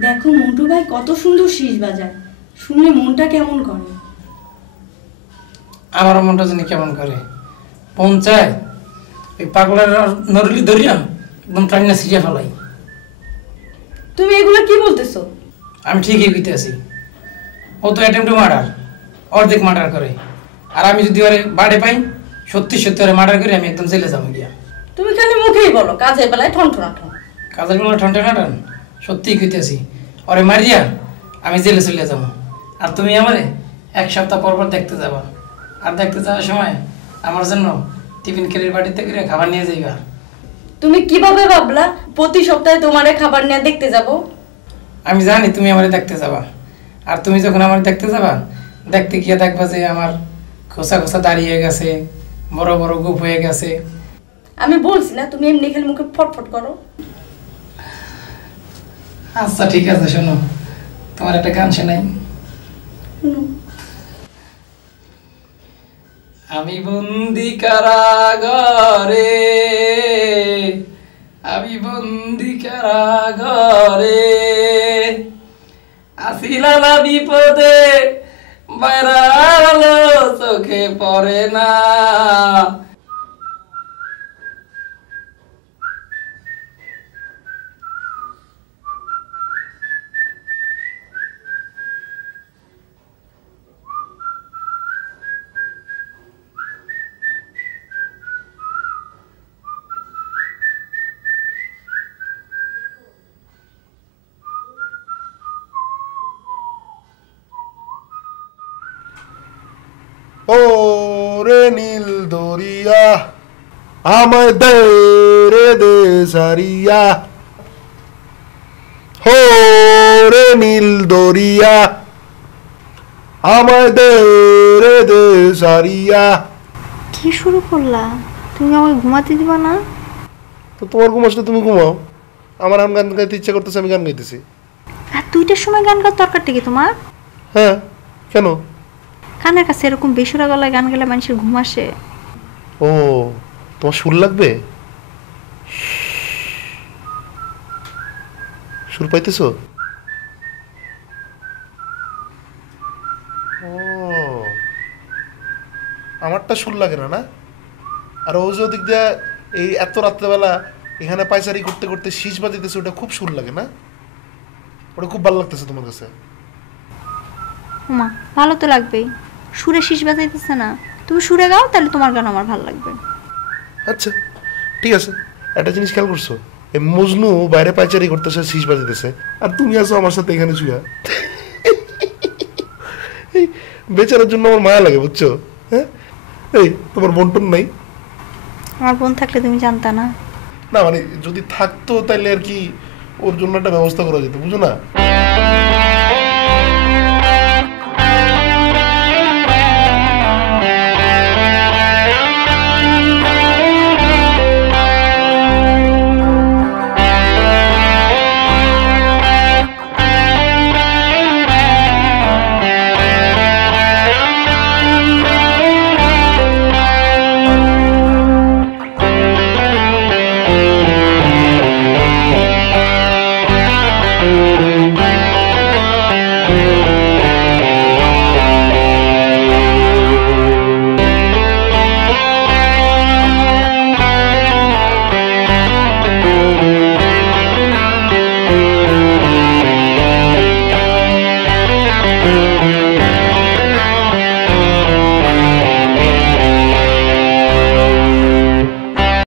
দেখো মন্টু ভাই কত সুন্দর শীষ বাজায়, শুনলে মনটা কেমন করে। আমার মনটা জানি কেমন করে, পঞ্চায়েত ওই পাগলার নরলি ধরিয়া একদম টাইনা ছিঁড়ে ফেলাই। তুমি এগুলো কি বলতেছো? আমি ঠিকই কইতে আছি, ও তো অ্যাটেম্প টু মার্ডার, অর্ধেক মার্ডার করে। আর আমি যদি ওরে বাড়ে পাই, সত্যি সত্যি ওরে মার্ডার করে আমি একদম জেলে যাবো গিয়া। তুমি খালি মুখেই বলো, কাজের বেলায় ঠন ঠন ঠন। কাজের বেলা ঠনটা নাটান, সত্যিই কইতেছি ওরে মারিয়া আমি জেলে চলে যাবো। আর তুমি আমারে এক সপ্তাহ পর পর দেখতে যাবা, আর দেখতে যাওয়ার সময় আমার জন্য টিফিন কেরির বাড়িতে করে খাবার নিয়ে যাইবা। তুমি কিভাবে ভাবলা প্রতি সপ্তাহে তোমারে খাবার নিয়ে দেখতে যাব? আমি জানি তুমি আমারে দেখতে যাবা, আর তুমি যখন আমার দেখতে যাবা, দেখতে গিয়ে দেখবা যে আমার খোসা খোসা দাড়ি হয়ে গেছে, বড় বড় গোপ হয়ে গেছে। আমি বলছি না তুমি এমনি খেলে মুখে ফটফট করো। আচ্ছা ঠিক আছে, শোনো তোমার একটা গান শোনাই। আমি বন্দি কারাগারে, আমি বন্দি কারাগারে, আসিলালা বিপদে বাইরালো চোখে পড়ে না। ও রে নীল দরিয়া আমায় দে রে দে সারিয়া, হো রে নীল দরিয়া আমায় দে রে দে সারিয়া। কি শুরু করলা? তুমি আমাকে ঘুমাতে দিবা না? তো তোমার ঘুম আসলে তুমি ঘুমাও, আমার এখন গান গাইতে ইচ্ছা করতেছে, আমি গান গাইতেছি। আর 2টার সময় গান গাওয়ার দরকারটা কি তোমার? হ্যাঁ কেন? কানের কাছে এরকম বেসুরা গলায় গান গেলে মানুষের ঘুম আসে। ও তোমার সুর লাগবে? সুর পাইতেছো? ও আমারটা সুর লাগে না, না? আর ও যে দিক দিয়ে এই এত রাত্রেবেলা এখানে পায়চারি করতে করতে শীষ বাজিতেছে, ওটা খুব সুর লাগে না? ওটা খুব ভালো লাগতেছে তোমার কাছে? ওমা ভালো তো লাগবেই, সুরে শীষ বাজাইতেছে না, তুমি সুরে গাও তাহলে তোমার গান আমার ভালো লাগবে। আচ্ছা ঠিক আছে, একটা জিনিস খেয়াল করছো? এই মজনু বাইরে পায়চারি করতেছে, শীষ বাজিতেছে, আর তুমি আছো আমার সাথে এখানে শুয়া। এই বেচারার জন্য আমার মায়া লাগে, বুঝছো? হ্যাঁ এই তোমার বন্টন নাই? আমার বোন থাকলে তুমি জানতা না? না মানে যদি থাকতো তাহলে আর কি ওর জন্য একটা ব্যবস্থা করা যেত, বুঝো না?